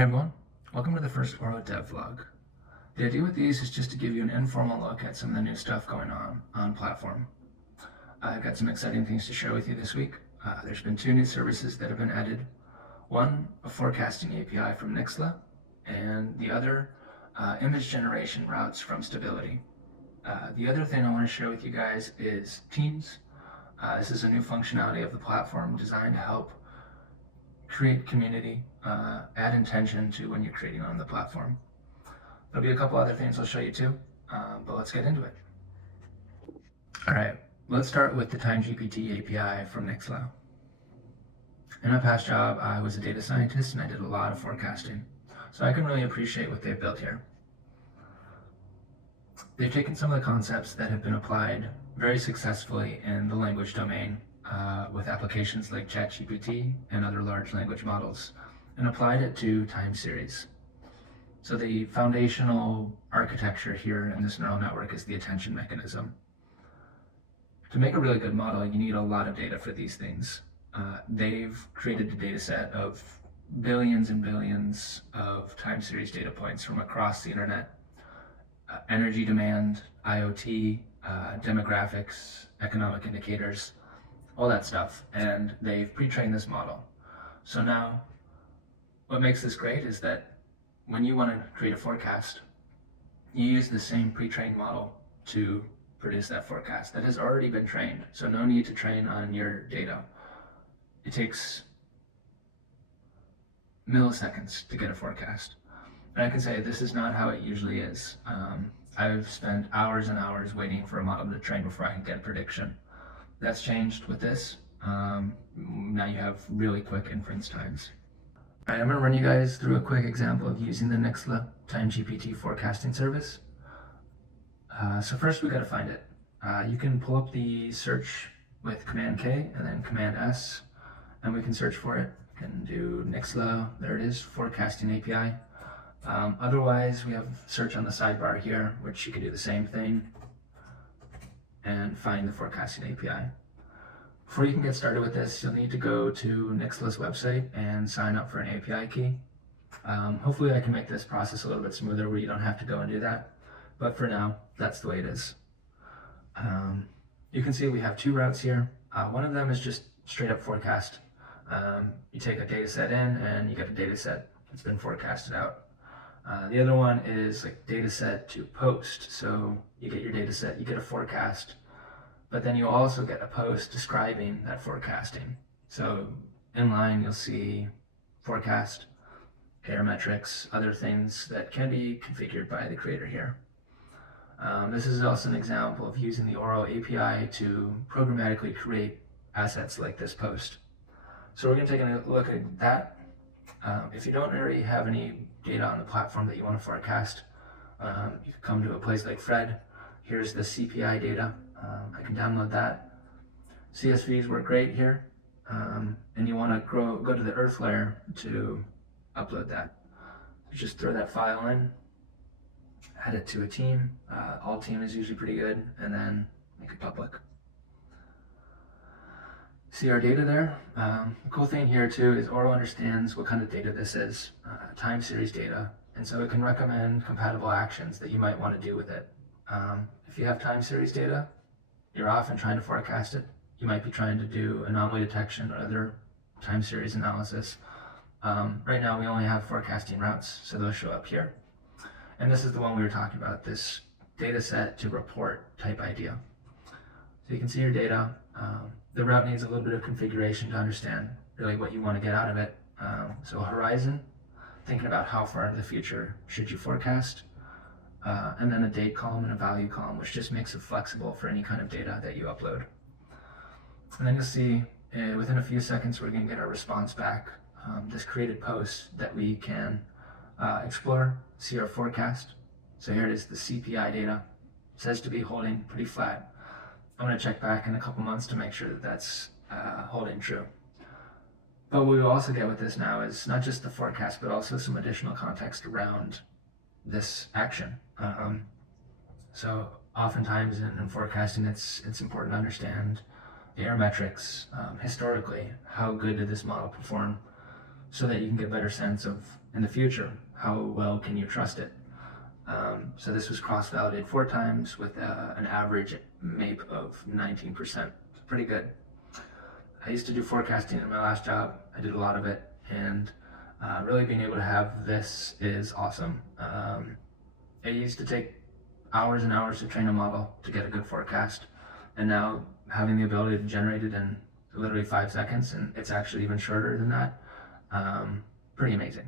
Hey everyone, welcome to the first Ouro Devlog. The idea with these is just to give you an informal look at some of the new stuff going on platform. I've got some exciting things to share with you this week. There's been 2 new services that have been added. One, a forecasting API from Nixtla, and the other, image generation routes from Stability. The other thing I want to share with you guys is Teams. This is a new functionality of the platform designed to help create community, add intention to when you're creating on the platform. There'll be a couple other things I'll show you too, but let's get into it. All right, let's start with the TimeGPT API from Nixtla. In my past job, I was a data scientist and I did a lot of forecasting, so I can really appreciate what they've built here. They've taken some of the concepts that have been applied very successfully in the language domain with applications like ChatGPT and other large language models, and applied it to time series. So the foundational architecture here in this neural network is the attention mechanism. To make a really good model, you need a lot of data for these things. They've created a data set of billions and billions of time series data points from across the internet. Energy demand, IoT, demographics, economic indicators, all that stuff, and they've pre-trained this model. So now, what makes this great is that when you want to create a forecast, you use the same pre-trained model to produce that forecast that has already been trained, so no need to train on your data. It takes milliseconds to get a forecast. And I can say this is not how it usually is. I've spent hours and hours waiting for a model to train before I can get a prediction. That's changed with this. Now you have really quick inference times. All right, I'm gonna run you guys through a quick example of using the Nixtla TimeGPT forecasting service. So first we gotta find it. You can pull up the search with Command K and then Command S, and we can search for it. We can do Nixtla, there it is, forecasting API. Otherwise, we have search on the sidebar here, which you can do the same thing and find the forecasting API. Before you can get started with this, you'll need to go to Nixtla's website and sign up for an API key. Hopefully I can make this process a little bit smoother where you don't have to go and do that. But for now, that's the way it is. You can see we have 2 routes here. One of them is just straight up forecast. You take a data set in and you get a data set that's been forecasted out. The other one is like data set to post. So you get your data set, you get a forecast, but then you also get a post describing that forecasting. So in line, you'll see forecast, error metrics, other things that can be configured by the creator here. This is also an example of using the Ouro API to programmatically create assets like this post. So we're going to take a look at that. If you don't already have any data on the platform that you want to forecast, you can come to a place like Fred. Here's the CPI data. I can download that. CSVs work great here. And you want to go to the Earth layer to upload that. So just throw that file in, add it to a team. All team is usually pretty good, and then make it public. See our data there? The cool thing here too is Ouro understands what kind of data this is, time series data, and so it can recommend compatible actions that you might want to do with it. If you have time series data, you're often trying to forecast it. You might be trying to do anomaly detection or other time series analysis. Right now we only have forecasting routes, so those show up here. And this is the one we were talking about, this data set to report type idea. So you can see your data. The route needs a little bit of configuration to understand really what you want to get out of it. So horizon, thinking about how far into the future should you forecast, and then a date column and a value column, which just makes it flexible for any kind of data that you upload. And then you'll see within a few seconds we're going to get our response back, this created post that we can explore, see our forecast. So here it is, the CPI data. It says to be holding pretty flat. I'm going to check back in a couple months to make sure that that's holding true. But what we will also get with this now is not just the forecast, but also some additional context around this action. So oftentimes in forecasting, it's important to understand the error metrics. Historically, how good did this model perform so that you can get a better sense of, in the future, how well can you trust it. So this was cross-validated 4 times with an average MAPE of 19%. Pretty good. I used to do forecasting in my last job. I did a lot of it, and really being able to have this is awesome. It used to take hours and hours to train a model to get a good forecast, and now having the ability to generate it in literally 5 seconds, and it's actually even shorter than that, pretty amazing.